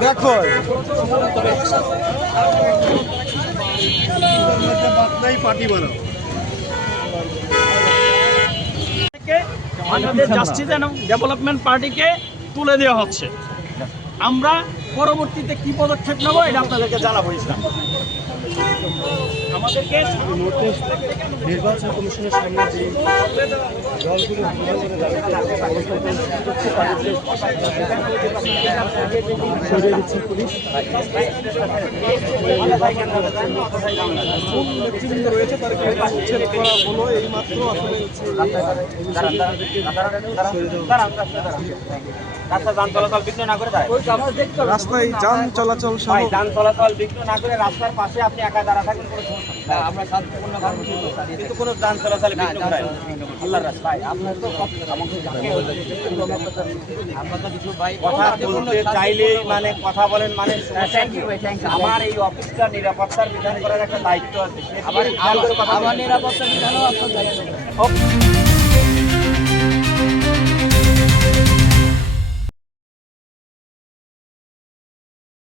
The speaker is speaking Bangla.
দেখো থেকে বাংলাদেশ জাস্টিস অ্যান্ড ডেভেলপমেন্ট পার্টিকে তুলে দেওয়া হচ্ছে। আমরা পরবর্তীতে কি পদক্ষেপ নেব এটা আপনাদেরকে জানাব ইসলাম নির্বাচন কমিশনের সামনে যে সরিয়ে দিচ্ছে পুলিশ রয়েছে উচ্ছেদ করা হলো এই মাত্র আসলে রাস্তা চলাচল বিঘ্ন না করে দাঁড়ায় রাস্তায় যান চলাচল সহ। যান চলাচল বিঘ্ন না করে রাস্তার পাশে আপনি একা দাঁড়া থাকবেন কোনো সমস্যা। আমরা শান্তিপূর্ণ কিন্তু কোনো যান চলাচলে বিঘ্ন না। আল্লাহর রাস্তা। ভাই আপনার তো আমাকে আমরা তো কিছু ভাই কথা বলতে চাইলেই মানে কথা বলেন মানে থ্যাংক ইউ ভাই থ্যাংক ইউ আমার এই অফিসটা নিরাপত্তার বিধান করার একটা দায়িত্ব আছে। আমার আমার নিরাপত্তা বিধানও আপনার দায়িত্ব।